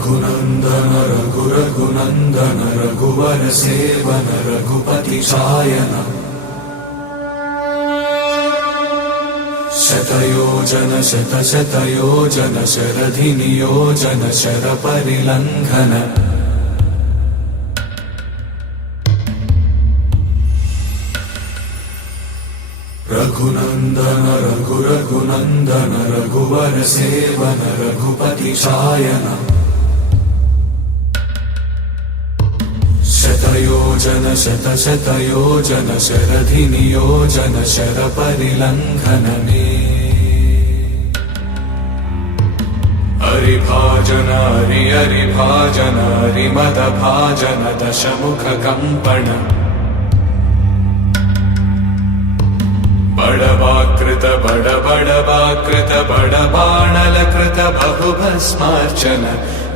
रघुनन्दन रघुनन्दन रघुवर seven Raghupati चायन शतयोजन शतशतयोजन शरधि नियोजन शरपरिलङ्घन रघुनन्दन रघुनन्दन रघुवर seven Raghupati चायन शतयोजन शतशतयोजन शरधि नियोजन शरपरिलङ्घनने हरिभाजन हरिभाजन हरिमदभाजन दशमुख कंपन बड़वाकृत बड़वाकृत बड़बाणलकृत बहुभस्मार्चन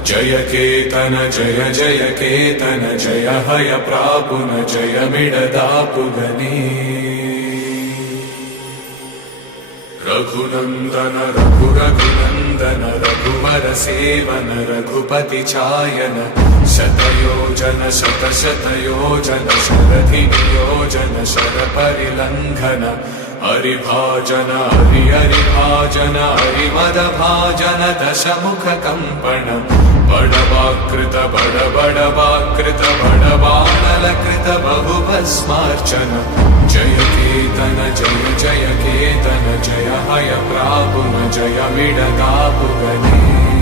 जय केतन जय जय केतन जय हय प्रापुन जय मिडदापुगनी रघुनन्दन रघुनन्दन रघुवर सेवन रघुपति चायन शतयोजन शतशतयोजन शरधि नियोजन शरपरिलङ्घन हरिभाजन हरिभाजन हरिमदभाजन दशमुख कंपन बड़वाकृत बड़वाकृत बड़बाणलकृत बहुभस्मार्चन जय केतन जय जय केतन जय हय प्रापुन जय मिडदापुगनी